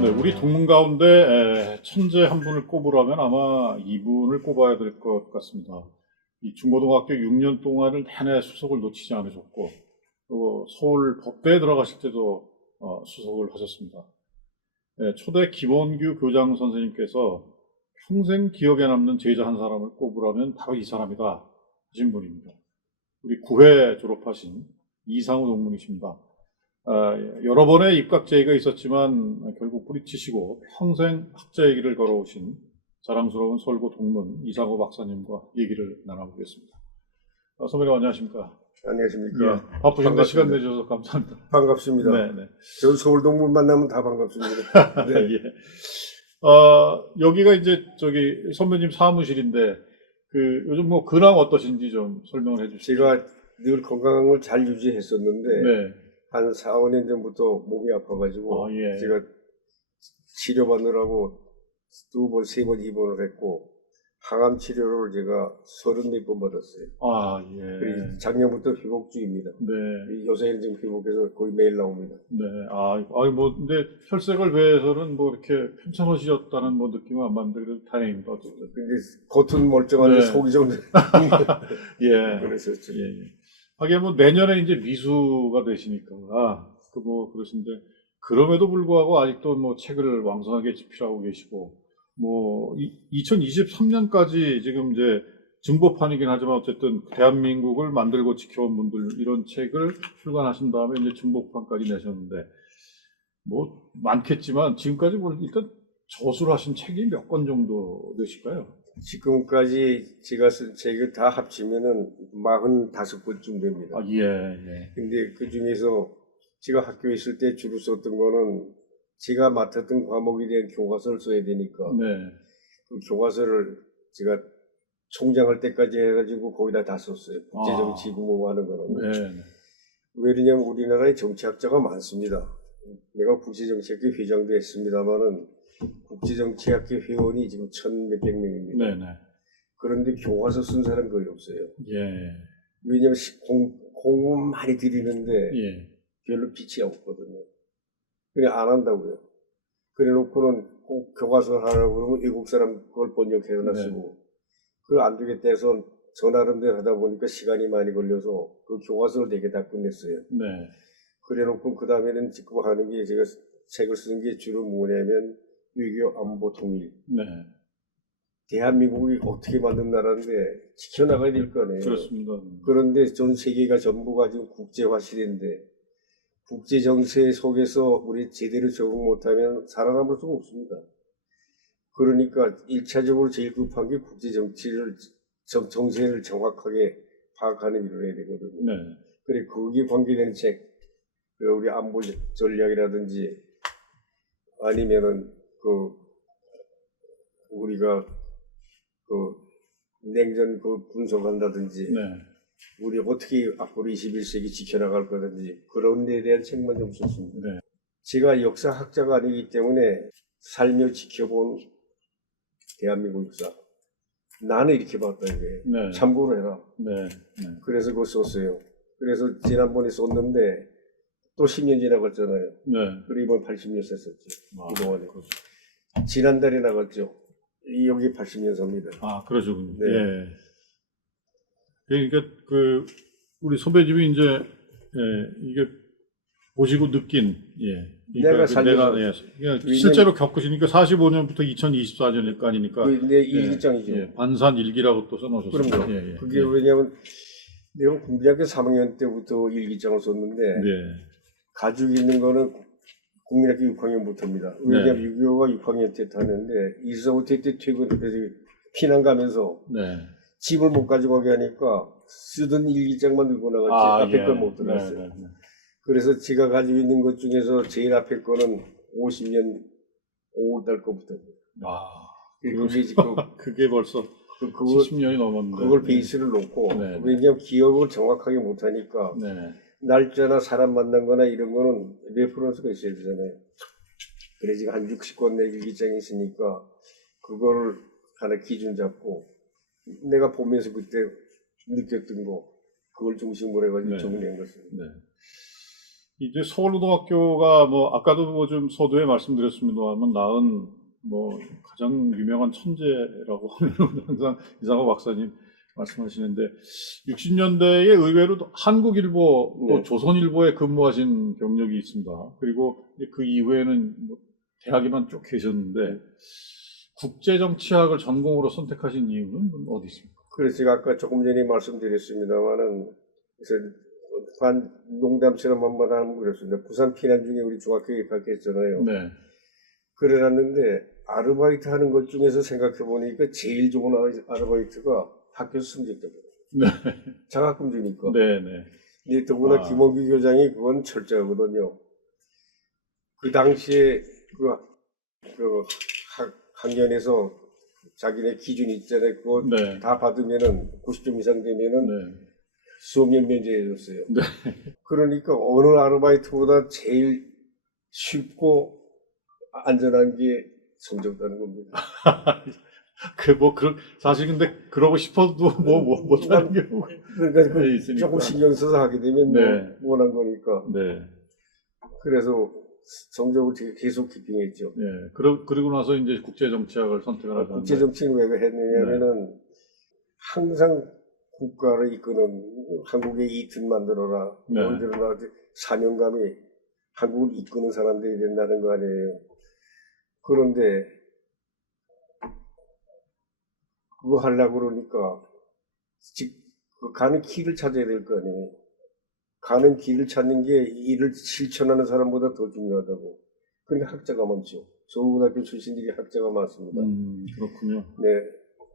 네, 우리 동문 가운데 천재 한 분을 꼽으라면 아마 이분을 꼽아야 될 것 같습니다. 이 중고등학교 6년 동안을 내내 수석을 놓치지 않으셨고, 또 서울 법대에 들어가실 때도 수석을 하셨습니다. 초대 김원규 교장 선생님께서 평생 기억에 남는 제자 한 사람을 꼽으라면 바로 이 사람이다 하신 분입니다. 우리 9회 졸업하신 이상우 동문이십니다. 여러 번의 입각 제의가 있었지만 결국 뿌리치시고 평생 학자의 길을 걸어오신 자랑스러운 설고 동문 이상우 박사님과 얘기를 나눠보겠습니다. 선배님 안녕하십니까? 안녕하십니까? 예, 바쁘신데 시간 내주셔서 감사합니다. 반갑습니다. 네. 저 서울 동문 만나면 다 반갑습니다. 네. 예. 여기가 이제 저기 선배님 사무실인데 요즘 뭐 근황 어떠신지 좀 설명을 해주시죠. 제가 늘 건강을 잘 유지했었는데 네. 한 4, 5년 전부터 몸이 아파가지고 예. 제가 치료받느라고 2번, 3번 입원을 했고 항암 치료를 제가 30몇 번 받았어요. 예. 그리고 작년부터 회복중입니다. 네. 요새는 지금 회복해서 거의 매일 나옵니다. 네. 근데 혈색을 배해서는 뭐 이렇게 편찮으셨다는 뭐 느낌은 안 받는데 그래도 다행입니다. 어쨌든. 근데 겉은 멀쩡한데 네. 속이 좀 예. 그랬었죠. 예. 하긴 뭐 내년에 이제 미수가 되시니까 그러신데 그럼에도 불구하고 아직도 뭐 책을 왕성하게 집필하고 계시고 뭐 2023년까지 지금 이제 증보판이긴 하지만 어쨌든 대한민국을 만들고 지켜온 분들 이런 책을 출간하신 다음에 이제 증보판까지 내셨는데 뭐 많겠지만 지금까지 뭐 일단 저술하신 책이 몇 권 정도 되실까요? 지금까지 제가 쓴 책을 다 합치면은 45권쯤 됩니다. 예. 근데 그 중에서 제가 학교에 있을 때 주로 썼던 거는 제가 맡았던 과목에 대한 교과서를 써야 되니까 네. 그 교과서를 제가 총장할 때까지 해가지고 거기다 다 썼어요. 국제정치 공부하는 거는. 네. 왜냐면 우리나라에 정치학자가 많습니다. 내가 국제정치학회 회장도 했습니다만은 국제정치학회 회원이 지금 1,100몇 명입니다. 네. 그런데 교과서 쓴 사람 거의 없어요. 예. 왜냐면 공은 많이 들이는데 예. 별로 빛이 없거든요. 그냥 안 한다고요. 그래 놓고는 꼭 교과서 하라고 그러면 외국 사람 그걸 번역해서 쓰고 그걸 안 되겠다 해서 저 나름대로 하다 보니까 시간이 많이 걸려서 그 교과서를 4개 다 끝냈어요. 네. 그래 놓고 그 다음에는 지금 하는 게 제가 책을 쓰는 게 주로 뭐냐면 외교 안보 통일. 네. 대한민국이 어떻게 만든 나라인데 지켜나가야 될 거 아니에요. 그렇습니다. 그런데 전 세계가 전부가 지금 국제화 시대인데 국제 정세 속에서 우리 제대로 적응 못하면 살아남을 수가 없습니다. 그러니까 1차적으로 제일 급한 게 국제 정치를 정세를 정확하게 파악하는 일을 해야 되거든요. 네. 그래 거기에 관계되는 책, 우리 안보 전략이라든지 아니면은 우리가 냉전 분석한다든지 네. 우리 어떻게 앞으로 21세기 지켜나갈 거든지 그런 데에 대한 책만 좀 썼습니다. 네. 제가 역사학자가 아니기 때문에 살며 지켜본 대한민국 역사 나는 이렇게 봤다 이게 네. 참고로 해라. 네. 그래서 그거 썼어요. 그래서 지난번에 썼는데 또 10년 지나갔잖아요. 네. 그리고 이번 80년 썼었죠. 그동안에. 그렇죠. 지난달에 나갔죠. 여기 80년 삽니다. 그러시군요. 네. 예. 그러니까 우리 선배님이 이제 이게 보시고 느낀 그러니까 내가 실제로 겪으시니까 45년부터 2024년까지니까 내 일기장이죠. 반산 일기라고 또 써놓으셨어요. 그럼요. 그게 왜냐면 내가 국민학교 3학년 때부터 일기장을 썼는데 가지고 있는 거는 국민학교 6학년부터입니다. 왜냐면 6.25가 6학년 때 타는데 1.45 때 퇴근해서 피난 가면서 집을 못 가지고 가게 하니까 쓰던 일기장만 들고 나갔지 앞에 걸 못 들었어요. 그래서 제가 가지고 있는 것 중에서 제일 앞에 거는 50년 5월달 거부터입니다. 그게 지금 그게 벌써 70년이 넘었는데 그걸 베이스를 놓고 왜냐면 기억을 정확하게 못하니까 날짜나 사람 만난 거나 이런 거는 레퍼런스가 있어야 되잖아요. 그래 지금 한 60권 내 일기장이 있으니까 그걸 하나 기준 잡고 내가 보면서 그때 느꼈던 거 그걸 중심으로 해가지고 정리한 것입니다. 이제 서울고등학교가 뭐 아까도 뭐 좀 서두에 말씀드렸습니다만 나은 뭐 가장 유명한 천재라고 하면 항상 이상호 박사님 말씀하시는데 60년대에 의외로 한국일보 또 네. 조선일보에 근무하신 경력이 있습니다. 그리고 이제 그 이후에는 뭐 대학에만 쭉 계셨는데 국제정치학을 전공으로 선택하신 이유는 어디 있습니까? 그래서 제가 아까 조금 전에 말씀드렸습니다만은 농담처럼 한번 하면 그랬습니다. 부산 피난 중에 우리 중학교에 입학했잖아요. 네, 그래놨는데 아르바이트 하는 것 중에서 생각해 보니까 제일 좋은 아르바이트가 학교 성적이거든요. 네, 장학금 주니까. 네, 네. 근데 더구나 아. 김원규 교장이 그건 철저하거든요. 그 당시에 그 학년에서 자기네 기준 있잖아요. 그거 네. 다 받으면은 90점 이상 되면은 네. 수업료 면제해줬어요. 네. 그러니까 어느 아르바이트보다 제일 쉽고 안전한 게 성적다는 겁니다. 사실 근데 그러고 싶어도 못하는 경우가 그러니까 그 있으니까. 조금 신경 써서 하게 되면 네. 뭐 원한 거니까. 네. 그래서 성적을 계속 키핑했죠. 네. 그리고 나서 이제 국제정치학을 선택을 하셨는데. 국제정치는 왜 했느냐면은 항상 국가를 이끄는 한국의 이틀 만들어라. 네. 언제나 사명감이 한국을 이끄는 사람들이 된다는 거 아니에요. 그런데 그거 하려고 그러니까 가는 길을 찾아야 될 거 아니에요. 가는 길을 찾는 게 일을 실천하는 사람보다 더 중요하다고. 그러니까 학자가 많죠. 서울고등학교 출신들이 학자가 많습니다. 그렇군요. 네.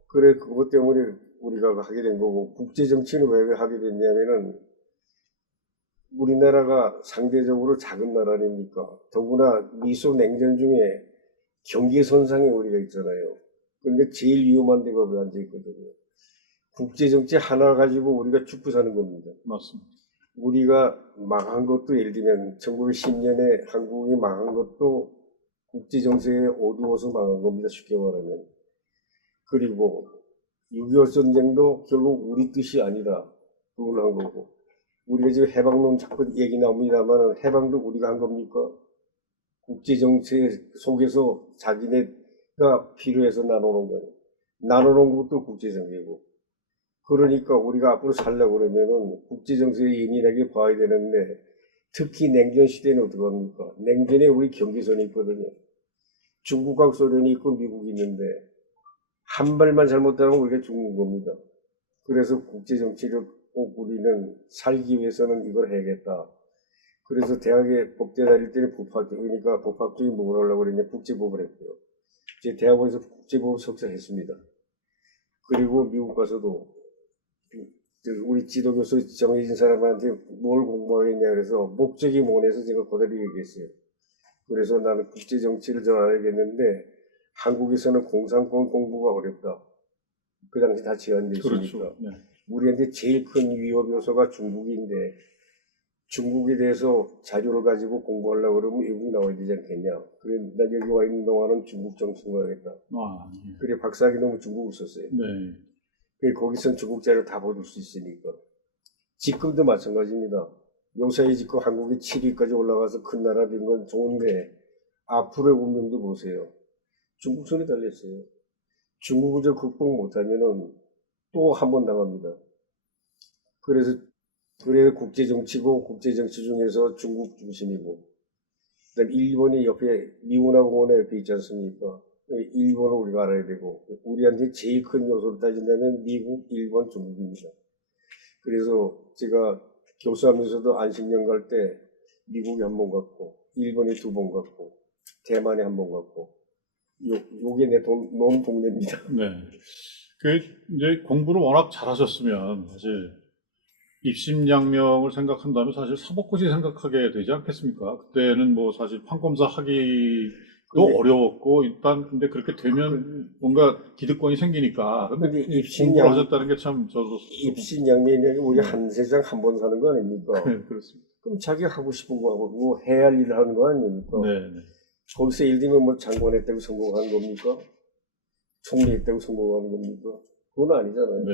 그래, 그것 때문에 우리가 하게 된 거고, 국제정치는 왜 하게 됐냐면은, 우리나라가 상대적으로 작은 나라 아닙니까? 더구나 미소 냉전 중에 경계선상에 우리가 있잖아요. 그러니까 제일 위험한 데가 왜 앉아있거든요. 국제정치 하나 가지고 우리가 죽고 사는 겁니다. 맞습니다. 우리가 망한 것도 예를 들면 1910년에 한국이 망한 것도 국제정세에 어두워서 망한 겁니다. 쉽게 말하면. 그리고 6.25 전쟁도 결국 우리 뜻이 아니라 그걸 한 거고. 우리가 지금 해방론 자꾸 얘기 나옵니다만 해방도 우리가 한 겁니까? 국제정세 속에서 자기네가 필요해서 나눠놓은 거예요. 나눠놓은 것도 국제정세고. 그러니까 우리가 앞으로 살려고 그러면은 국제정세에 예민하게 봐야 되는데 특히 냉전 시대는 어떡합니까? 냉전에 우리 경계선이 있거든요. 중국하고 소련이 있고 미국이 있는데 한 발만 잘못하면 우리가 죽는 겁니다. 그래서 국제정치를 꼭 우리는 살기 위해서는 이걸 해야겠다. 그래서 대학에 법대 다닐 때는 그러니까 법학적인 뭘 하려고 그랬냐 국제법을 했고요. 제 대학원에서 국제법 석사했습니다. 그리고 미국 가서도 우리 지도교수 정해진 사람한테 뭘 공부하겠냐 그래서 목적이 뭐냐서 제가 그대로 얘기했어요. 그래서 나는 국제정치를 잘 알아야겠는데 한국에서는 공산권 공부가 어렵다. 그 당시 다 제한돼 있으니까. 그렇죠. 네. 우리한테 제일 큰 위협 요소가 중국인데 중국에 대해서 자료를 가지고 공부하려고 그러면 외국 나와야 되지 않겠냐. 그래 나 여기 와 있는 동안은 중국 정치 공부하겠다. 예. 그래 박사학위 너무 중국을 썼어요. 네. 거기선 중국 자료 다 받을 수 있으니까. 지금도 마찬가지입니다. 요사이 지금 한국이 7위까지 올라가서 큰 나라 된 건 좋은데 앞으로의 운명도 보세요. 중국 손에 달렸어요. 중국을 저 극복 못하면은 또 한 번 나갑니다. 그래서 국제정치고 국제정치 중에서 중국 중심이고 그다음 일본이 옆에 미운하공원에 옆에 있지 않습니까? 일본을 우리가 알아야 되고 우리한테 제일 큰 요소를 따진다면 미국, 일본, 중국입니다. 그래서 제가 교수하면서도 안식년 갈 때 미국에 한 번 갔고 일본에 2번 갔고 대만에 한 번 갔고 요게 내 논 동네입니다. 네. 이제 공부를 워낙 잘하셨으면 사실 입심양명을 생각한다면 사실 사법고시 생각하게 되지 않겠습니까? 그때는 뭐 사실 판검사 하기도 어려웠고 일단 근데 그렇게 되면 뭔가 기득권이 생기니까 근데 공부를 하셨다는 게 참 저도 입신양면이 우리 한 세상 한 번 사는 거 아닙니까? 네, 그렇습니다. 그럼 자기가 하고 싶은 거 하고 뭐 해야 할 일을 하는 거 아닙니까? 네. 거기서 예를 들면 뭐 장관했다고 성공하는 겁니까? 총리했다고 성공하는 겁니까? 그건 아니잖아요. 네.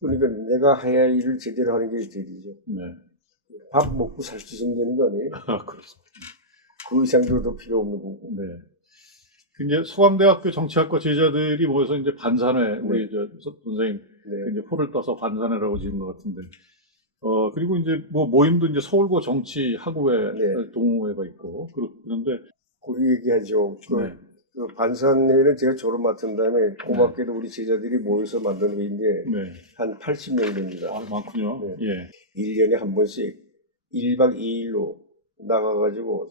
그러니까 내가 해야 할 일을 제대로 하는 게 제일이죠. 네. 밥 먹고 살 수 있으면 되는 거 아니에요? 아, 그렇습니다. 그 이상도 더 필요 없는 거고. 네. 그 이제 서강대학교 정치학과 제자들이 모여서 이제 반사회, 우리 저 선생님 그 이제 호를 떠서 반사회라고 지은 것 같은데, 그리고 이제 뭐 모임도 이제 서울고 정치학우회, 동호회가 있고, 그런데, 그 얘기하죠. 네. 그 반산회는 제가 졸업 맡은 다음에 고맙게도 우리 제자들이 모여서 만든 회인데, 네. 한 80명 됩니다. 아, 많군요. 네. 예. 1년에 한 번씩 1박 2일로 나가가지고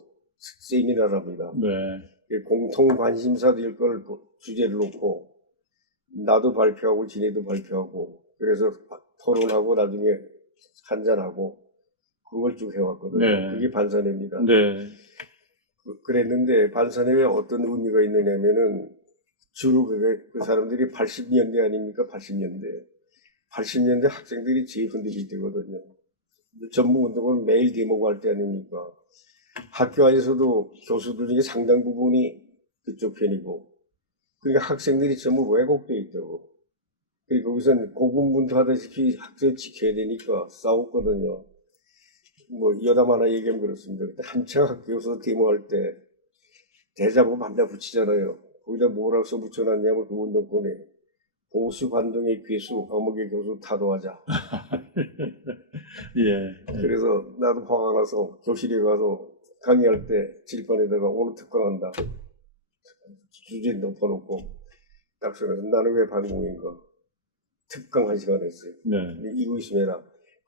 세미나를 합니다. 네. 공통 관심사들 걸 주제를 놓고 나도 발표하고 지네도 발표하고 그래서 토론하고 나중에 한잔하고 그걸 쭉 해왔거든요. 네. 그게 반산회입니다. 네. 그랬는데 반산회에 어떤 의미가 있느냐면은 주로 그 사람들이 80년대 아닙니까? 80년대 학생들이 제일 흔들릴 때거든요. 전북운동은 매일 데모가 할 때 아닙니까? 학교 안에서도 교수들 중에 상당 부분이 그쪽 편이고, 그러니까 학생들이 전부 왜곡되어 있다고. 그리고 거기서는 고군분투하다시피 학생 지켜야 되니까 싸웠거든요. 뭐 여담 하나 얘기하면 그렇습니다. 그때 한창 학교에서 데모할 때 대자보 만나 붙이잖아요. 거기다 뭐라고 써 붙여놨냐면 그 운동권에 보수 반동의 괴수 어묵의 교수 타도하자. 예. 그래서 나도 화가 나서 교실에 가서 강의할 때 질판에다가 오늘 특강한다. 주제 덮어놓고 딱 써서 나는 왜 반공인가. 특강 1시간 했어요. 네. 이거 있으면 해라.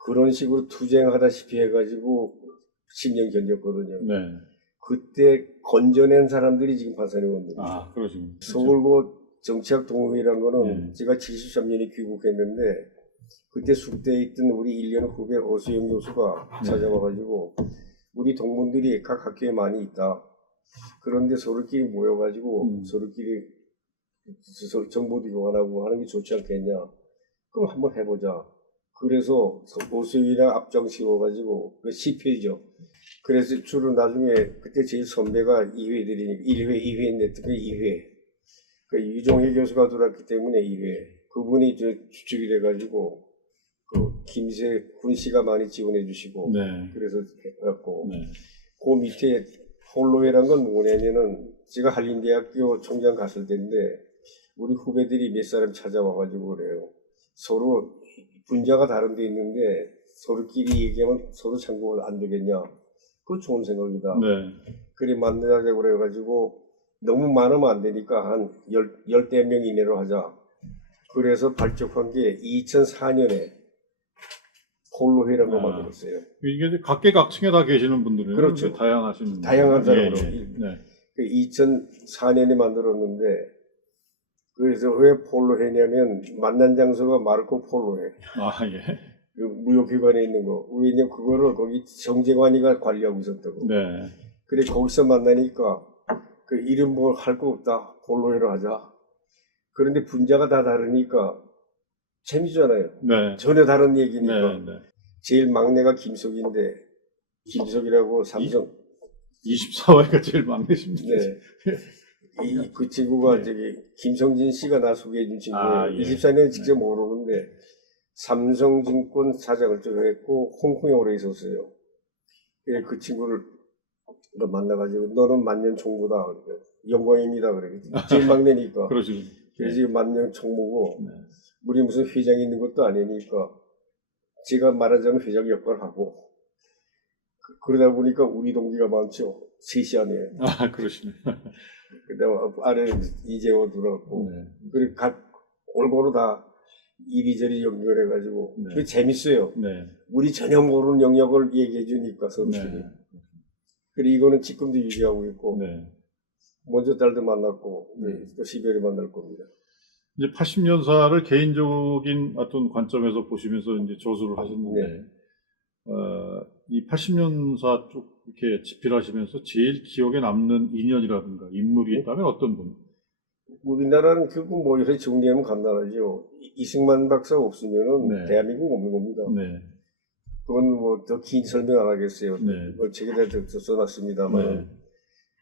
그런 식으로 투쟁하다시피 해가지고 10년 견뎠거든요. 네. 그때 건져낸 사람들이 지금 반산회원들이에요. 아, 그러시군요. 서울고 정치학 동호회란 거는 제가 73년에 귀국했는데 그때 숙대에 있던 우리 1년 후배 어수영 교수가 찾아와가지고 우리 동문들이 각 학교에 많이 있다. 그런데 서로끼리 모여가지고 서로끼리 정보도 교환하고 하는 게 좋지 않겠냐. 그럼 한번 해보자. 그래서 어수영이랑 앞장 씌워가지고 그 10회죠. 그래서 주로 나중에 그때 제일 선배가 2회들이니까 1회, 2회 냈던 게 2회. 그 유종희 교수가 들어왔기 때문에 2회. 그분이 주축이 돼가지고 그 김세훈 씨가 많이 지원해 주시고 네. 그래서 해갖고 네. 그 밑에 홀로회란 건 뭐냐면은 제가 한림대학교 총장 갔을 때인데 우리 후배들이 몇 사람 찾아와가지고 그래요. 서로 분야가 다른 데 있는데 서로끼리 얘기하면 서로 참고가 안 되겠냐. 그거 좋은 생각이다. 네. 그래 만나자고 그래가지고 너무 많으면 안 되니까 한 10명 이내로 하자. 그래서 발족한 게 2004년에 홀로회라는 거 만들었어요. 이게 이제 각계각층에 다 계시는 분들은 그렇죠. 다양하신 다양한 사람으로. 네. 2004년에 만들었는데 그래서 왜 폴로회냐면 만난 장소가 마르코 폴로회. 아, 예. 그 무역회관에 있는 거. 왜냐면 그거를 거기 정재관이가 관리하고 있었다고. 네. 그래 거기서 만나니까 그 이름 뭐 할 거 없다. 폴로회로 하자. 그런데 분야가 다 다르니까 재미잖아요. 네. 전혀 다른 얘기니까. 네. 네. 제일 막내가 김석인데 김석이라고 삼성 24회가 제일 막내십니다. 네. 그 친구가 네. 저기 김성진 씨가 나 소개해 준 친구예요. 아, 예. 24년 직접 모르는데 삼성증권 사장을 좀 했고 홍콩에 오래 있었어요. 그래 그 친구를 만나가지고 너는 만년 총무다. 그러니까 영광입니다. 그래. 제일 막내니까. 그러시군요. 그래서 만년 총무고 네. 우리 무슨 회장이 있는 것도 아니니까 제가 말하자면 회장 역할을 하고 그러다 보니까 우리 동기가 많죠. 셋이 안에. 아, 그러시네. 그다음 아래는 이재호 들어갔고 네. 그리고 골고루 다 이리저리 연결해가지고 네. 그게 재밌어요. 네. 우리 전혀 모르는 영역을 얘기해 주니까 서로끼리. 네. 그리고 이거는 지금도 유지하고 있고 네. 먼저 딸도 만났고 또 12월에 만날 겁니다. 이제 80년사를 개인적인 어떤 관점에서 보시면서 이제 저술을 하셨는데, 이 80년사 쪽 이렇게 집필하시면서 제일 기억에 남는 인연이라든가 인물이 있다면 어떤 분? 우리나라는 결국 뭐 요새 정리하면 간단하죠. 이승만 박사 없으면은 네. 대한민국 없는 겁니다. 네. 그건 뭐 더 긴 설명 안 하겠어요. 네. 책에다 써놨습니다만. 네.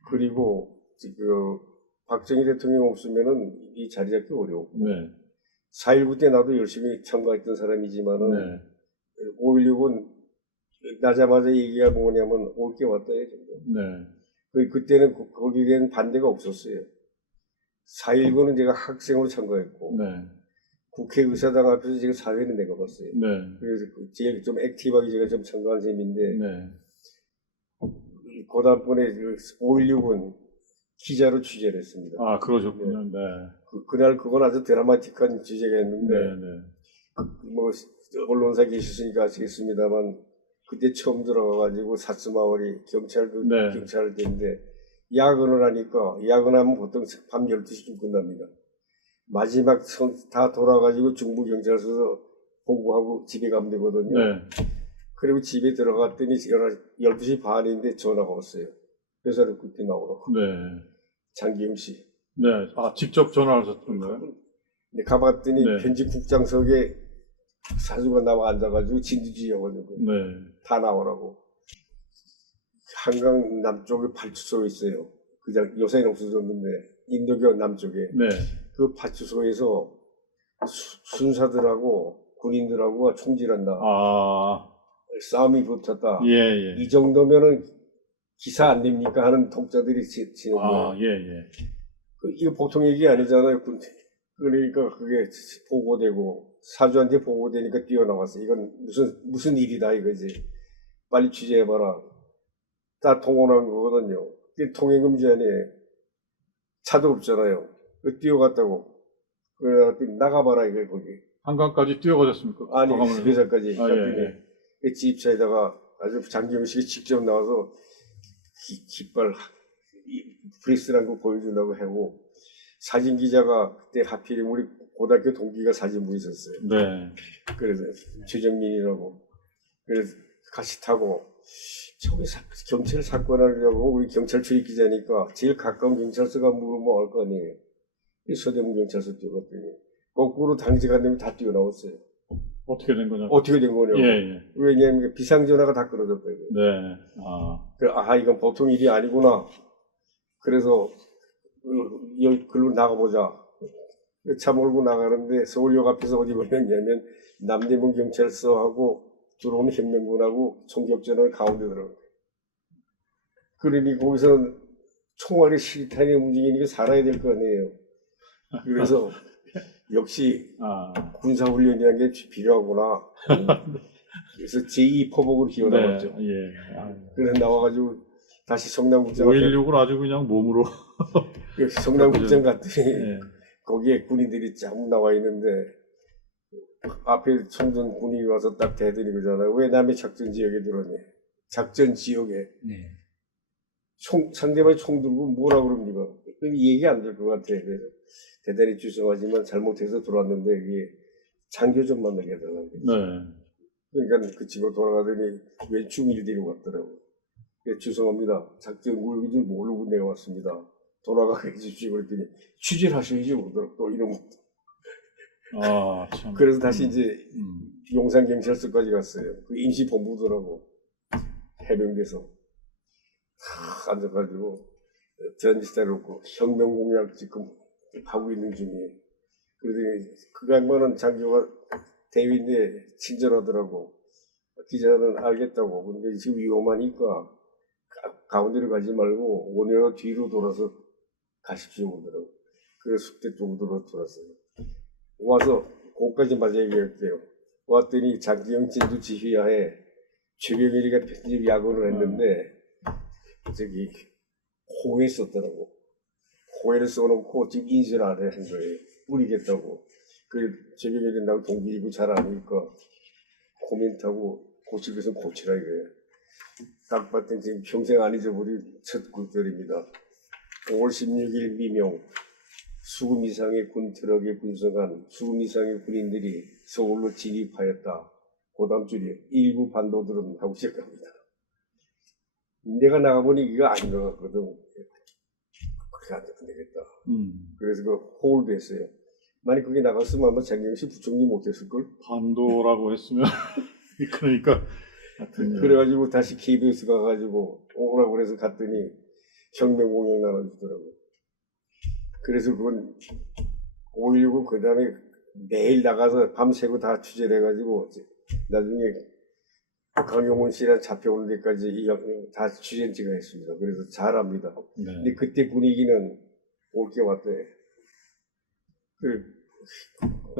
그리고 그 박정희 대통령 없으면은 이 자리 잡기 어려웠고. 네. 4.19 때 나도 열심히 참가했던 사람이지만은 네. 5.16은 나자마자 얘기가 뭐냐면 올 게 왔다 해 정도. 네. 그때는 거기에 대한 반대가 없었어요. 4.19는 제가 학생으로 참가했고 네. 국회의사당 앞에서 제가 사회는 내가봤어요. 네. 그래서 제일 좀 액티브하게 제가 좀 참가한 셈인데 네. 그 다음번에 5.16은 기자로 취재를 했습니다. 아, 그러셨군요. 네. 그날 그건 아주 드라마틱한 취재가 있는데 네. 네. 뭐 언론사 계셨으니까 아시겠습니다만 그때 처음 들어가가지고 사스마을이 네. 경찰대인데 야근을 하니까 야근하면 보통 밤 12시쯤 끝납니다. 마지막 다 돌아가지고 중부경찰서에서 보고하고 집에 가면 되거든요. 네. 그리고 집에 들어갔더니 12시 반인데 전화가 왔어요. 회사를 그때 나오라고. 네. 장기영 씨. 네. 아, 직접 전화하셨던 거예요? 근데 가봤더니 네. 편집국장석에 사주가 나와 앉아가지고 진두지휘하거든요. 네. 다 나오라고. 한강 남쪽에 파출소가 있어요. 그냥 요새는 없어졌는데 인도교 남쪽에 네. 그 파출소에서 순사들하고 군인들하고 총질한다. 아, 싸움이 붙었다. 예, 예. 이 정도면은 기사 안 됩니까 하는 독자들이 치는 거예요. 아, 예, 예. 이거 보통 얘기 아니잖아요. 그러니까 그게 보고되고 사주한테 보고되니까 뛰어나왔어. 이건 무슨 일이다 이거지. 빨리 취재해봐라. 다 통원한 거거든요. 통행금지 아니에요. 차도 없잖아요. 뛰어갔다고. 그래서 나가봐라 이거 거기. 한강까지 뛰어가셨습니까? 아니 광화문에서? 회사까지. 아, 예, 예. 그 집차에다가 아주 장경식이 직접 나와서 깃발 프레스란 거 보여주려고 하고 사진 기자가 그때 하필이면 우리 고등학교 동기가 사진부 있었어요. 네. 그래서 최정민이라고 그래서 같이 타고 저기 경찰 사건하려고 우리 경찰 출입 기자니까 제일 가까운 경찰서가 물으면 알 거 아니에요. 서대문 경찰서 뛰어갔더니 거꾸로 당직 안 되면 다 뛰어나왔어요. 어떻게 된 거냐? 어떻게 된 거냐고. 예, 예. 왜냐하면 비상전화가 다 끊어졌다 이거. 네. 이건 보통 일이 아니구나. 그래서 글로 나가보자. 차 몰고 나가는데 서울역 앞에서 어디 걸렸냐면 남대문 경찰서하고 들어오는 현명군하고 총격전을 가운데 들어가요. 그러니 거기서 총알이 실탄이 움직이니까 살아야 될 거 아니에요. 그래서 역시 군사훈련이라는 게 필요하구나. 그래서 제2포복으로 기어나왔죠. 네, 예. 그래서 나와가지고 다시 성남국장 5.16을 아주 그냥 몸으로. 성남국장 갔더니 예. 거기에 군인들이 쫙 나와 있는데 앞에 총든 군인이 와서 딱 대더니 그러잖아요. 왜 남의 작전 지역에 들어오니? 작전 지역에. 네. 상대방이 총 들고 뭐라 그럽니까? 얘기 안 될 것 같아. 그래서 대단히 죄송하지만 잘못해서 들어왔는데 이게 장교좀 만나게 하더라고요. 네. 그러니까 그 집으로 돌아가더니 왜 중일 데리고 왔더라고요. 죄송합니다. 작전 구역인 줄 모르고 내가 왔습니다. 돌아가게 해주십시오. 그랬더니 취재를 하셔야지 그러더라고요. 또 이런 거. 참. 그래서 다시 이제 용산경찰서까지 갔어요. 그 임시본부더라고. 해병대에서 앉아가지고 전지사를 놓고 혁명공약 지금 하고 있는 중이에요. 그러더니 그 양반은 장교가 대위인데 친절하더라고. 기자는 알겠다고. 근데 지금 위험하니까 가운데로 가지 말고 원효로 뒤로 돌아서 가십시오 그러더라고. 그래서 숙대 쪽으로 돌았어요. 와서 거기까지 맞아 얘기했대요. 왔더니 장기영 진두 지휘하에 최병일이가 편집 야근을 했는데 저기 호에 썼더라고. 호에를 써놓고 지금 인쇄를 안 한 거예요. 뿌리겠다고. 그 최병일이 나하고 동기이고 잘 아니까 코멘트하고 고칠 것은 고치라 이거예요. 딱 봤더니 지금 평생 안 잊어버릴 첫 굴절입니다. 5월 16일 미명 수금 이상의 군 트럭에 군성한 수금 이상의 군인들이 서울로 진입하였다. 그 다음 줄이 일부 반도들은 하고 시작합니다. 내가 나가보니 이거 아닌 것 같거든. 그렇게 안 되겠다. 그래서 그 홀도 했어요. 만약 그게 나갔으면 아마 장경식 부총리 못했을걸? 반도라고 했으면. 그러니까. 그래가지고 다시 KBS 가가지고 오라고 그래서 갔더니 혁명공약 나눠주더라고요. 그래서 그건 5.19 그 다음에 매일 나가서 밤새고 다 취재를 해가지고 나중에 강용훈 씨랑 잡혀오는 데까지 다 취재진가 했습니다. 그래서 잘 압니다. 네. 근데 그때 분위기는 올게 왔대.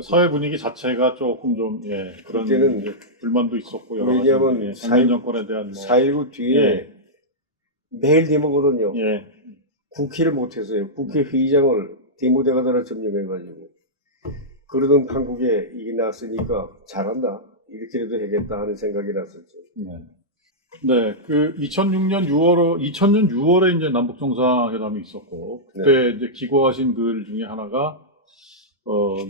사회 분위기 자체가 조금 좀, 예, 그런 그때는 불만도 있었고, 여러 가지, 왜냐면 예, 장면 정권에 대한 뭐, 4.19 뒤에 예. 매일 데모거든요. 예, 국회를 못해서요. 국회 회의장을 데모대가다가 점령해가지고. 그러던 한국에 이게 나왔으니까 잘한다. 이렇게라도 해야겠다 하는 생각이 났었죠. 네. 네, 그 2006년 2000년 6월에 이제 남북 정상회담이 있었고, 그때 이제 기고하신 글 중에 하나가,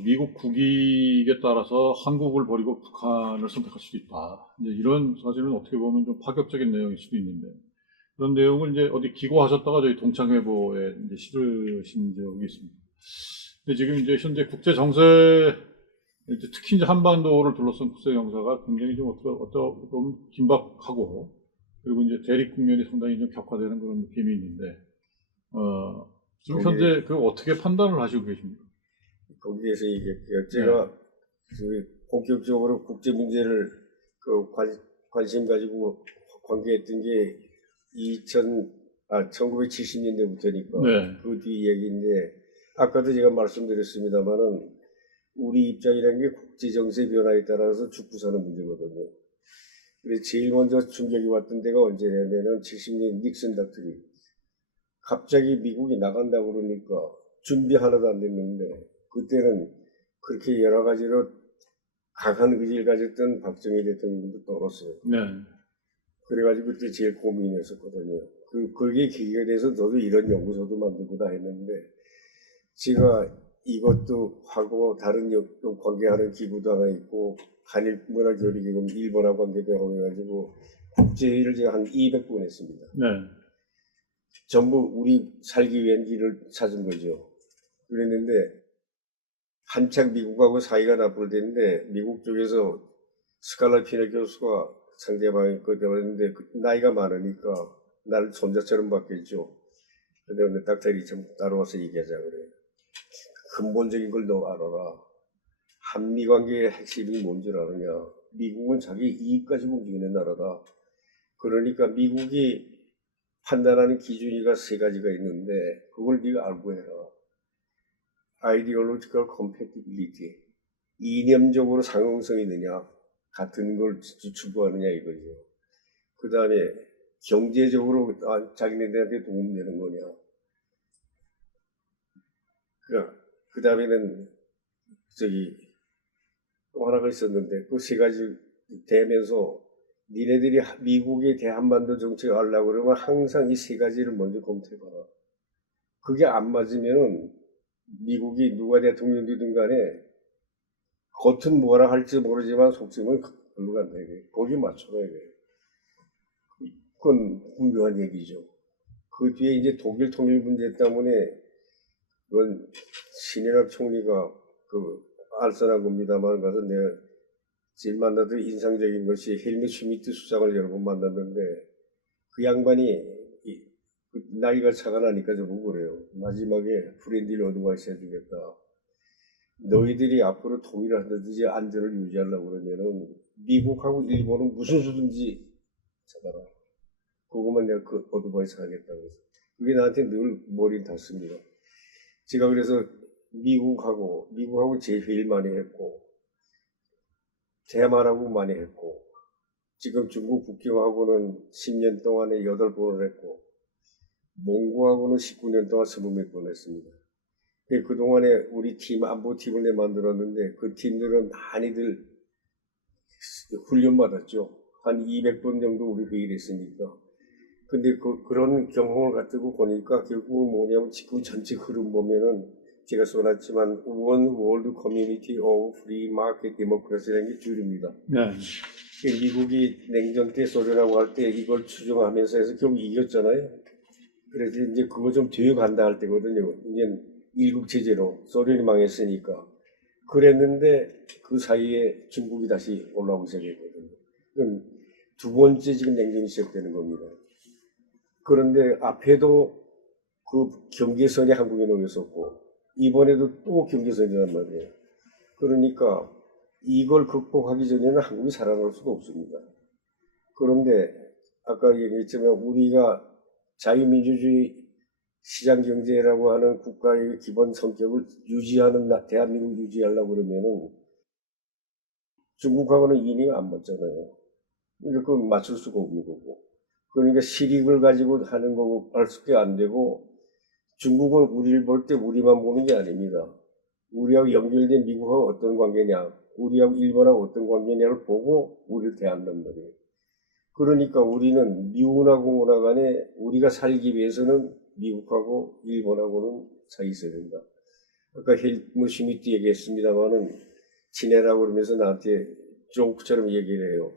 미국 국익에 따라서 한국을 버리고 북한을 선택할 수도 있다. 이제 이런 사실은 어떻게 보면 좀 파격적인 내용일 수도 있는데, 그런 내용을 이제 어디 기고하셨다가 저희 동창회보에 이제 실으신 적이 있습니다. 근데 지금 이제 현재 국제 정세, 이제 특히 이제 한반도를 둘러싼 국제 정세가 굉장히 좀 좀 긴박하고, 그리고 이제 대립 국면이 상당히 좀 격화되는 그런 느낌이 있는데, 지금 현재 그 어떻게 판단을 하시고 계십니까? 거기에서 얘기했고요. 제가 본격적으로 국제 문제를 관심 가지고 관계했던 게 1970년대부터니까 네. 그 뒤 얘기인데, 아까도 제가 말씀드렸습니다만은 우리 입장이라는 게 국제 정세 변화에 따라서 죽고 사는 문제거든요. 그래서 제일 먼저 충격이 왔던 데가 언제냐면은 70년 닉슨 닥트린. 갑자기 미국이 나간다고 그러니까 준비 하나도 안 됐는데, 그때는 그렇게 여러 가지로 강한 의지를 가졌던 박정희 대통령도 떨었어요. 네. 그래가지고 그때 제일 고민했었거든요. 그게 계기가 돼서 저도 이런 연구소도 만들고 다 했는데, 제가 이것도 하고 다른 관계하는 기구도 하나 있고, 한일 문화교류기금 일본하고 관계도 하고 해가지고 국제회의를 제가 한 200번 했습니다. 네. 전부 우리 살기 위한 길을 찾은 거죠. 그랬는데 한창 미국하고 사이가 나쁠 때인데, 미국 쪽에서 스칼라 피네 교수가 상대방이 그랬는데 나이가 많으니까 나를 손자처럼 봤겠죠. 근데 닥터리 좀 따라와서 얘기하자 그래. 근본적인 걸 너 알아라. 한미관계의 핵심이 뭔 줄 아느냐. 미국은 자기 이익 가지고 움직이는 나라다. 그러니까 미국이 판단하는 기준이가 세 가지가 있는데 그걸 네가 알고 해라. Ideological compatibility. 이념적으로 상응성이 있느냐. 같은 걸 추구하느냐 이거죠. 그 다음에 경제적으로 자기네들한테 도움되는 거냐. 그 다음에는 또 하나가 있었는데 그 세 가지 되면서 니네들이 미국의 대한반도 정책을 하려고 그러면 항상 이 세 가지를 먼저 검토해봐라. 그게 안 맞으면 미국이 누가 대통령 되든 간에 겉은 뭐라 할지 모르지만 속심은 글로 간다. 거기 맞춰놔야 돼. 그건 분명한 얘기죠. 그 뒤에 이제 독일 통일 문제 때문에 그건 신인학 총리가 알선한 겁니다만 가서 내가 제일 만나도 인상적인 것이 헬무 슈미트 수장을 여러 번 만났는데 그 양반이 나이가 차가 나니까 저보고 그래요. 마지막에 프렌딜 어드바이스 해주겠다. 너희들이 앞으로 통일을 하든지 안전을 유지하려고 그러면은 미국하고 일본은 무슨 수든지 잡아라. 그것만 내가 그 어드바이스 하겠다고 해서. 그게 나한테 늘 머리를 닿습니다. 제가 그래서 미국하고 제일 많이 했고, 대만하고 많이 했고, 지금 중국 국경하고는 10년 동안에 8번을 했고, 몽고하고는 19년 동안 20몇 번 했습니다. 그동안에 우리 팀, 안보팀을 만들었는데, 그 팀들은 많이들 훈련 받았죠. 한 200번 정도 우리 회의를 했으니까. 근데 그런 경험을 가지고 보니까 결국은 뭐냐면 지금 전체 흐름 보면은 제가 써놨지만 One World Community of Free Market Democracy라는 게 줄입니다. 네. 미국이 냉전 때 소련하고 할 때 이걸 추종하면서 해서 결국 이겼잖아요. 그래서 이제 그거 좀 뒤에 간다 할 때거든요. 이제 일국체제로 소련이 망했으니까. 그랬는데 그 사이에 중국이 다시 올라오기 시작했거든요. 그럼 두 번째 지금 냉전이 시작되는 겁니다. 그런데 앞에도 그 경계선이 한국에 놓였었고 이번에도 또 경계선이란 말이에요. 그러니까 이걸 극복하기 전에는 한국이 살아날 수가 없습니다. 그런데 아까 얘기했지만 우리가 자유민주주의 시장경제라고 하는 국가의 기본 성격을 유지하는 대한민국 유지하려고 그러면은 중국하고는 인의가 안 맞잖아요. 그러니까 그건 맞출 수가 없는 거고. 그러니까 실익을 가지고 하는 거고 할 수게 안 되고 중국은 우리를 볼 때 우리만 보는 게 아닙니다. 우리하고 연결된 미국하고 어떤 관계냐, 우리하고 일본하고 어떤 관계냐를 보고 우리를 대한단 말이에요. 그러니까 우리는 미군하고 문화 간에 우리가 살기 위해서는 미국하고 일본하고는 사이 있어야 된다. 아까 헬무 슈미트 얘기했습니다만은 지내라고 그러면서 나한테 조크처럼 얘기를 해요.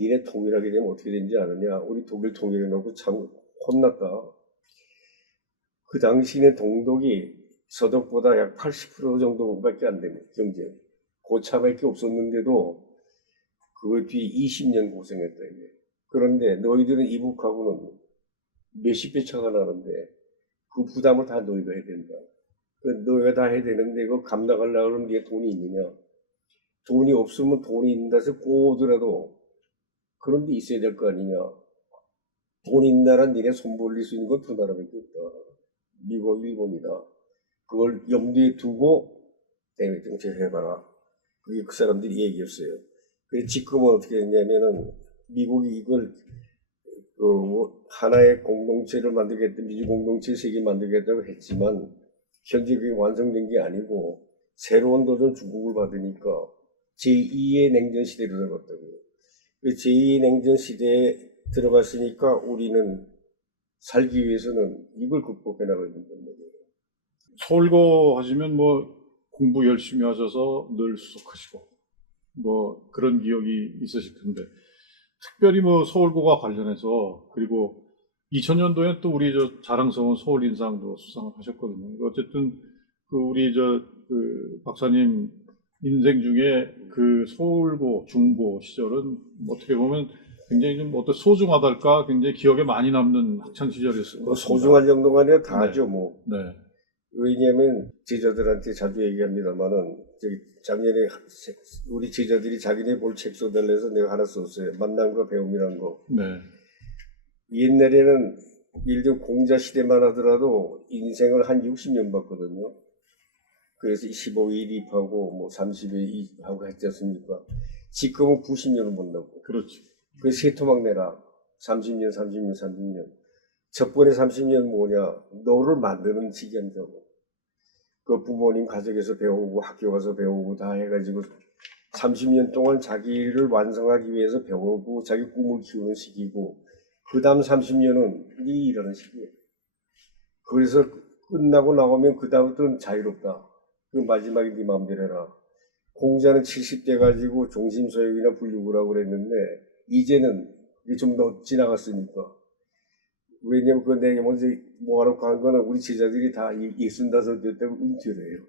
니네 통일하게 되면 어떻게 되는지 아느냐? 우리 독일 통일해놓고 참 혼났다. 그 당시에 동독이 서독보다 약 80% 정도밖에 안 되는 경제. 고차밖에 없었는데도 그걸 뒤에 20년 고생했다 이게. 그런데 너희들은 이북하고는 몇십 배 차가 나는데 그 부담을 다 너희가 해야 된다. 그 너희가 다 해야 되는데 그거 감당하려고 하면 네가 돈이 있느냐? 돈이 없으면 돈이 있는다 해서 꼬더라도 그런 데 있어야 될 거 아니냐. 돈 있는 나라 니네 손 벌릴 수 있는 건 두 나라밖에 없다. 미국, 일본이다. 그걸 염두에 두고 대외 정책 해봐라. 그게 그 사람들이 얘기했어요. 그래서 지금은 어떻게 했냐면은 미국이 이걸 하나의 공동체를 만들겠다, 민주 공동체 세계 만들겠다고 했지만 현재 그게 완성된 게 아니고 새로운 도전 중국을 받으니까 제2의 냉전 시대로 들어갔다고요. 그 제2의 냉전 시대에 들어갔으니까 우리는 살기 위해서는 이걸 극복해 나가야 된다는 거예요. 서울고 하시면 뭐 공부 열심히 하셔서 늘 수석하시고 뭐 그런 기억이 있으실 텐데 특별히 뭐 서울고와 관련해서 그리고 2000년도에 또 우리 저 자랑스러운 서울인상도 수상을 하셨거든요. 어쨌든 그 우리 그 박사님 인생 중에 그 서울고 중고 시절은 어떻게 보면 굉장히 좀 어떤 소중하달까 굉장히 기억에 많이 남는 학창 시절이었어요. 뭐 소중한 정도가 아니라 다 네. 하죠 뭐. 네. 왜냐하면 제자들한테 자주 얘기합니다만은 작년에 우리 제자들이 자기네 볼 책 써달래서 내가 하나 썼어요. 만남과 배움이란 거. 네. 옛날에는 예를 들어 공자 시대만 하더라도 인생을 한 60년 봤거든요. 그래서 15일 입하고 뭐 30일 하고 했지 않습니까? 지금은 90년을 본다고. 그렇죠. 그래서 세 토막 내라. 30년. 첫 번에 30년 뭐냐? 너를 만드는 시간이라고. 그 부모님 가족에서 배우고 학교 가서 배우고 다 해가지고 30년 동안 자기를 완성하기 위해서 배우고 자기 꿈을 키우는 시기고 그 다음 30년은 네 일하는 시기예요. 그래서 끝나고 나오면 그 다음부터는 자유롭다. 그 마지막에 네 마음대로 해라. 공자는 70대 가지고 종심소욕이나 불류구라고 그랬는데 이제는 좀 더 지나갔으니까. 왜냐면 그 내가 먼저 뭐하러 간 거는 우리 제자들이 다 65대 때문에 은퇴를 해요.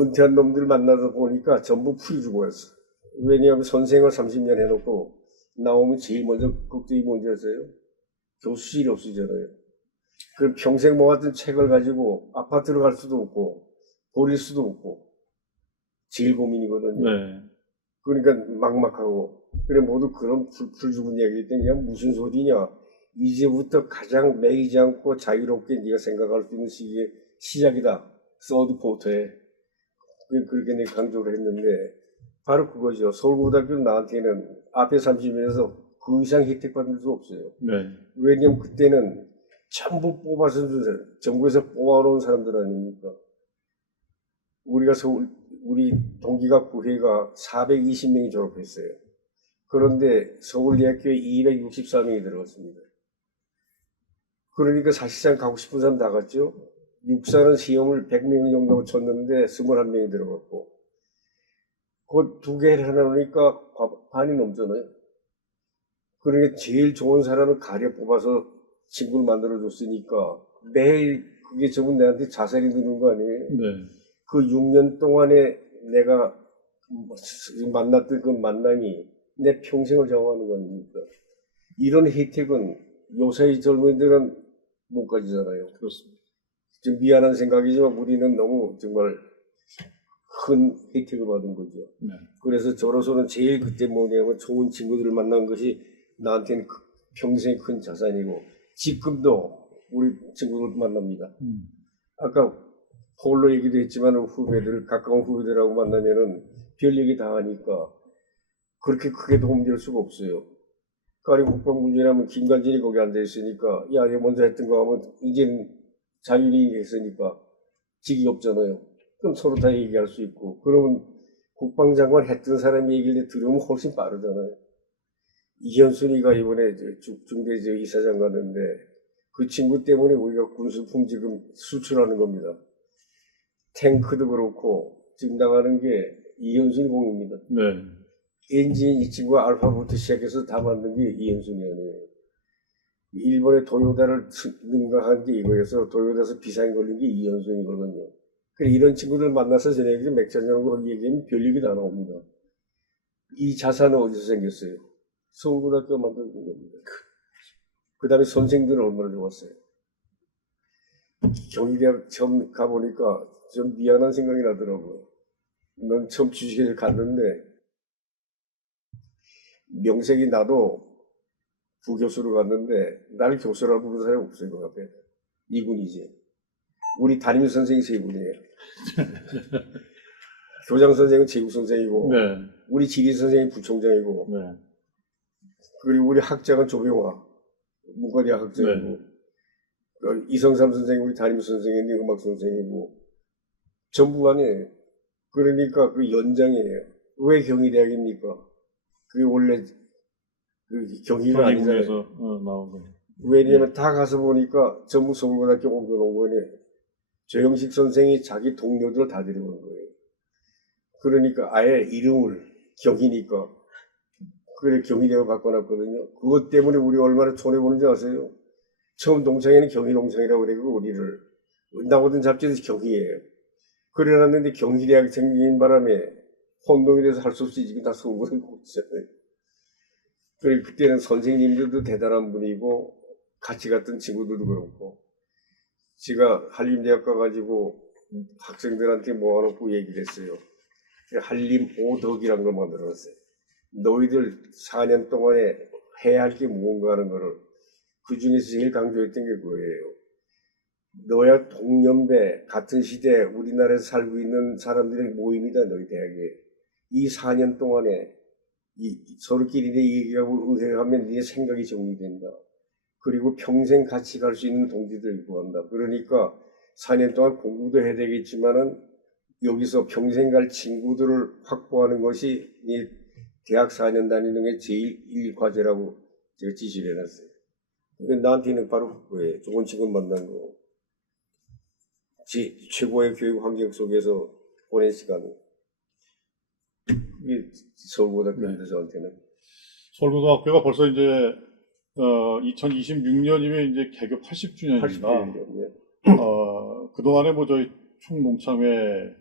은퇴한 놈들 만나서 보니까 전부 풀이 죽어였어. 왜냐하면 선생을 30년 해놓고 나오면 제일 먼저 걱정이 뭔지였어요? 교수실이 없어지잖아요. 그럼 평생 모았던 책을 가지고 아파트로 갈 수도 없고 버릴 수도 없고 제일 고민이거든요. 네. 그러니까 막막하고 그래 모두 그런 풀 죽은 이야기일 때 그냥 무슨 소리냐. 이제부터 가장 매이지 않고 자유롭게 네가 생각할 수 있는 시기의 시작이다. 서드 포트에 그렇게 내가 강조를 했는데 바로 그거죠. 서울고등학교는 나한테는 앞에 30년에서 그 이상 혜택 받을 수 없어요. 네. 왜냐면 그때는 전부 뽑아서 준 사람, 전국에서 뽑아놓은 사람들 아닙니까? 우리 동기가 9회가 420명이 졸업했어요. 그런데 서울대학교에 264명이 들어갔습니다. 그러니까 사실상 가고 싶은 사람 다 갔죠. 육사는 시험을 100명 정도 쳤는데 21명이 들어갔고 그 두 개를 해놓으니까 반이 넘잖아요. 그러니까 제일 좋은 사람을 가려 뽑아서 친구를 만들어줬으니까 매일 그게 전부 내한테 자살이 드는 거 아니에요. 네. 그 6년 동안에 내가 만났던 그 만남이 내 평생을 좌우하는 거 아닙니까? 이런 혜택은 요새 젊은이들은 못 가지잖아요. 그렇습니다. 좀 미안한 생각이지만 우리는 너무 정말 큰 혜택을 받은 거죠. 네. 그래서 저로서는 제일 그때 뭐냐면 좋은 친구들을 만난 것이 나한테는 평생 큰 자산이고 지금도 우리 친구들 만납니다. 아까 폴로 얘기도 했지만 후배들, 가까운 후배들하고 만나면은 별 얘기 다 하니까 그렇게 크게 도움될 수가 없어요. 가령 국방 문제라면 김관진이 거기 앉아 있으니까 야, 얘 먼저 했던 거 하면 이제는 자율이 했으니까 직이 없잖아요. 그럼 서로 다 얘기할 수 있고 그러면 국방장관 했던 사람이 얘기를 들으면 훨씬 빠르잖아요. 이현순이가 이번에 중대 이사장 갔는데 그 친구 때문에 우리가 군수품 지금 수출하는 겁니다. 탱크도 그렇고 지금 나가는 게 이현순 공입니다. 네. 엔진 이 친구가 알파부터 시작해서 다 만든 게 이현순이에요. 일본의 도요다를 능가한 게 이거여서 도요다에서 비상이 걸린 게 이현순이거든요. 그래 이런 친구들 만나서 저녁에 맥주한잔하고 얘기하면 별 얘기 다 나옵니다. 이 자산은 어디서 생겼어요? 서울고등학교 만든 겁니다. 그 다음에 선생들은 얼마나 좋았어요. 경희대학 처음 가보니까 좀 미안한 생각이 나더라고요. 넌 처음 주식회사를 갔는데 명색이 나도 부교수로 갔는데 나를 교수라고 부르는 사람이 없을 것 같아요. 이군이지. 우리 담임 선생이 세 분이에요. 교장 선생은 제국 선생이고 네. 우리 지리 선생이 부총장이고 네. 그리고 우리 학장은 조병화 문과대학 학장이고 네. 이성삼 선생이 우리 담임 선생인데 음악 선생이고 전부 아니에요. 그러니까 그 연장이에요. 왜 경희대학입니까? 그게 원래 그 경희가 아니잖아요. 경희궁에서 나온 거예요. 왜냐면 다 가서 보니까 전부 서울고등학교 옮겨놓은 거니 조영식 선생이 자기 동료들을 다 데려온 거예요. 그러니까 아예 이름을 경희니까 그래 경희대가 바꿔놨거든요. 그것 때문에 우리 얼마나 손해보는지 아세요? 처음 동창회는 경희동창이라고 그래고 우리를 나오던 잡지에서 경희예요. 그래놨는데 경희대학이 생긴 바람에 혼동이 돼서 할 수 없이 지금 다 서울고등학교 고 있잖아요. 그래 그때는 선생님들도 대단한 분이고 같이 갔던 친구들도 그렇고 제가 한림대학 가가지고 학생들한테 모아놓고 얘기를 했어요. 한림 오덕이라는 걸 만들어놨어요. 너희들 4년 동안에 해야 할 게 무언가 하는 거를 그 중에서 제일 강조했던 게 그거예요. 너야 동년배 같은 시대 우리나라에서 살고 있는 사람들의 모임이다. 너희 대학에 이 4년 동안에 서로끼리 내 얘기하고 의회하면 네 생각이 정리된다. 그리고 평생 같이 갈 수 있는 동지들 구한다. 그러니까 4년 동안 공부도 해야 되겠지만은 여기서 평생 갈 친구들을 확보하는 것이 네 대학 4년 다니는 게 제일 1과제라고 제가 지시를 해놨어요. 그러니까 나한테는 바로 그거예요. 좋은 친구 만난 거. 최고의 교육 환경 속에서 보낸 시간. 이게 서울고등학교입니다, 저한테는. 서울고등학교가 벌써 이제 2026년이면 이제 개교 80주년입니다. 80주년이요. 그동안에 뭐 저희 총농창회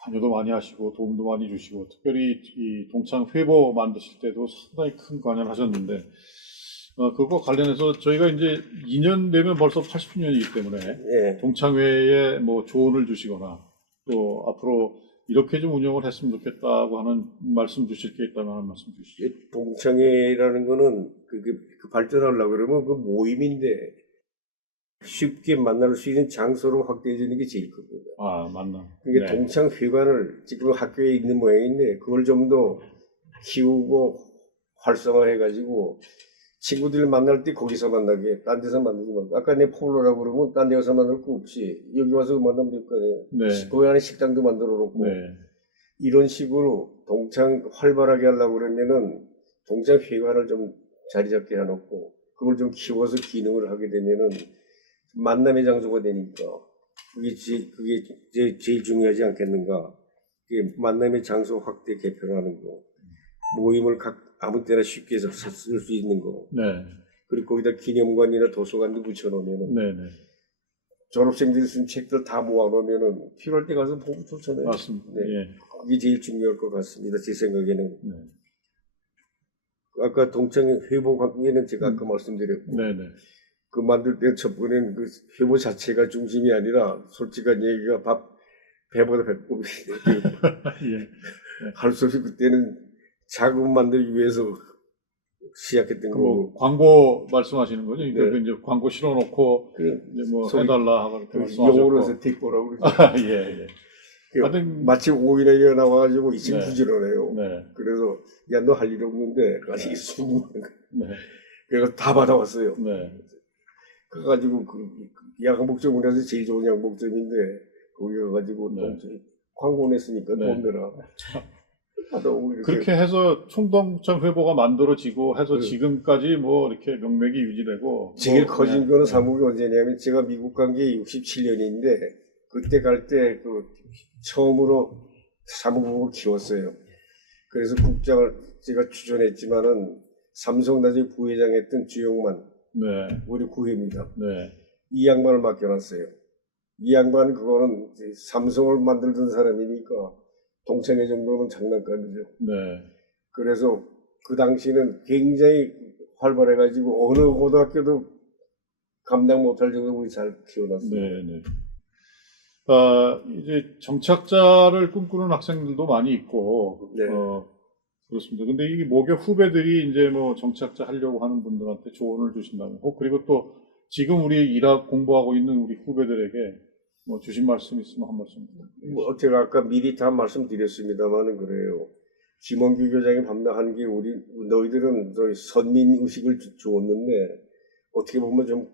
관여도 많이 하시고 도움도 많이 주시고 특별히 이 동창 회보 만드실 때도 상당히 큰 관여를 하셨는데 그거 관련해서 저희가 이제 2년 되면 벌써 80주년이기 때문에 예. 동창회에 뭐 조언을 주시거나 또 앞으로 이렇게 좀 운영을 했으면 좋겠다고 하는 말씀 주실 게 있다면 한 말씀 주시죠. 동창회라는 거는 그 발전하려고 그러면 그 모임인데 쉽게 만날 수 있는 장소를 확대해 주는 게 제일 크거든요. 아, 맞나. 그러니까 네. 동창회관을 지금 학교에 있는 모양인데 그걸 좀 더 키우고 활성화해가지고 친구들 만날 때 거기서 만나게, 딴 데서 만나지 말고. 아까 내 폴로라고 그러면 딴 데 가서 만날 거 없이 여기 와서 만나면 될 거 아니에요. 네. 거기 안에 식당도 만들어 놓고 네. 이런 식으로 동창 활발하게 하려고 그러면은 동창회관을 좀 자리 잡게 해놓고 그걸 좀 키워서 기능을 하게 되면은 만남의 장소가 되니까 그게 제일 중요하지 않겠는가. 그게 만남의 장소 확대 개편하는 거, 모임을 아무 때나 쉽게 쓸 수 있는 거. 네. 그리고 거기다 기념관이나 도서관도 붙여놓으면은 네. 네. 졸업생들이 쓴 책들 다 모아놓으면은 필요할 때 가서 보면 좋잖아요. 맞습니다. 네. 예. 그게 제일 중요할 것 같습니다. 제 생각에는. 네. 아까 동창회 회보 관계는 제가 아까 말씀드렸고 네. 네. 그 만들 때 첫 번에는 그 회보 자체가 중심이 아니라 솔직한 얘기가 배보다 배꼽이 예. 할 수 없이 그때는 자금 만들기 위해서 시작했던 뭐 거고. 광고 말씀하시는 거죠? 네. 그러니까 이제 광고 실어놓고 이제 뭐 소위 해달라 하고 이렇게 그 말씀하셨고. 영어로서 틱보라고 그러죠. 예, 예. 그 하여튼 마치 5일에 일어나와가지고 이 친구 네. 부지런해요. 네, 그래서 야 너 할 일 없는데 가시 네. 수고. 네, 그래서 다 받아왔어요. 네, 그래가지고 그 양복점이라서 제일 좋은 양복점인데 거기 가가지고 네. 광고 냈으니까 네. 돈 내라. 받아오고 이렇게. 그렇게 해서 총동창 회보가 만들어지고 해서 그- 지금까지 뭐 이렇게 명맥이 유지되고 제일 뭐, 커진 네, 거는 네. 사무국이 언제냐면 제가 미국 간 게 67년인데 그때 갈 때 그 처음으로 사무국을 키웠어요. 그래서 국장을 제가 추천했지만은 삼성 나중에 부회장 했던 주영만 네, 우리 구회입니다. 네, 이 양반을 맡겨놨어요. 이 양반 그거는 이제 삼성을 만들던 사람이니까 동창회 정도는 장난감이죠. 네, 그래서 그 당시는 굉장히 활발해가지고 어느 고등학교도 감당 못할 정도로 우리 잘 키워놨어요. 네, 네. 이제 정착자를 꿈꾸는 학생들도 많이 있고, 네. 그렇습니다. 근데 이 모교 후배들이 이제 뭐 정착자 하려고 하는 분들한테 조언을 주신다면, 그리고 또 지금 우리 일학 공부하고 있는 우리 후배들에게 뭐 주신 말씀 있으면 한 말씀. 뭐 제가 아까 미리 다 말씀드렸습니다만은 그래요. 김원규 교장이 담당한 게 우리 너희들은 저희 선민 의식을 주었는데 어떻게 보면 좀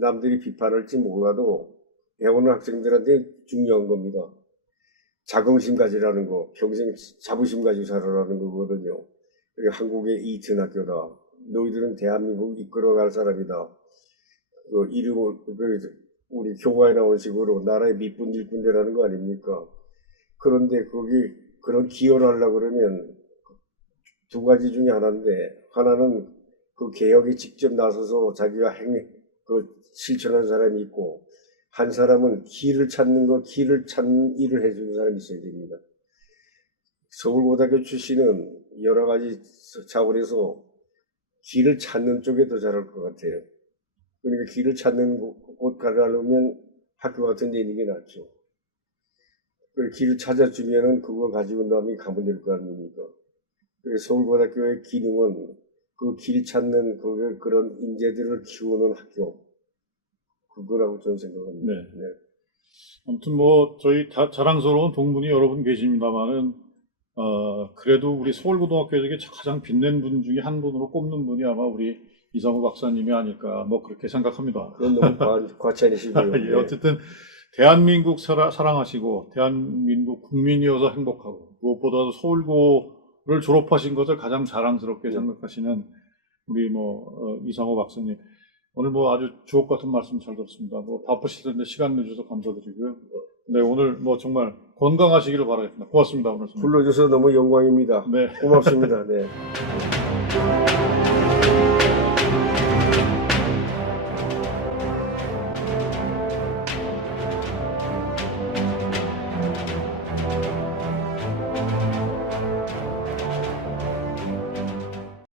남들이 비판할지 몰라도 배우는 학생들한테 중요한 겁니다. 자긍심 가지라는 거, 평생 자부심 가지고 살아라는 거거든요. 그리고 한국의 이튼 학교다. 너희들은 대한민국 이끌어갈 사람이다. 그 이름을 우리 교과에 나온 식으로 나라의 밑분 일꾼대라는 거 아닙니까? 그런데 거기 그런 기여를 하려고 그러면 두 가지 중에 하나인데 하나는 그 개혁에 직접 나서서 자기가 실천한 사람이 있고 한 사람은 길을 찾는 일을 해주는 사람이 있어야 됩니다. 서울고등학교 출신은 여러 가지 차원에서 길을 찾는 쪽에 더 잘할 것 같아요. 그러니까 길을 찾는 곳 가려면 학교 같은 데 있는 게 낫죠. 그 길을 찾아주면은 그거 가지고 남이 가면 될 거 아닙니까? 그래서 서울고등학교의 기능은 그 길 찾는 그런 인재들을 키우는 학교. 그거라고 저는 생각합니다. 네. 네. 아무튼 뭐 저희 자랑스러운 동문이 여러분 계십니다만은 그래도 우리 서울고등학교에 가장 빛낸 분 중에 한 분으로 꼽는 분이 아마 우리 이상우 박사님이 아닐까 뭐 그렇게 생각합니다. 그건 너무 과찬이시고요. 예, 어쨌든 대한민국 사랑하시고 대한민국 국민이어서 행복하고 무엇보다도 서울고를 졸업하신 것을 가장 자랑스럽게 생각하시는 우리 이상호 박사님, 오늘 뭐 아주 주옥 같은 말씀 잘 들었습니다. 뭐 바쁘실 텐데 시간 내주셔서 감사드리고요. 네, 오늘 뭐 정말 건강하시기를 바라겠습니다. 고맙습니다. 오늘 불러줘서 너무 영광입니다. 네. 고맙습니다. 네.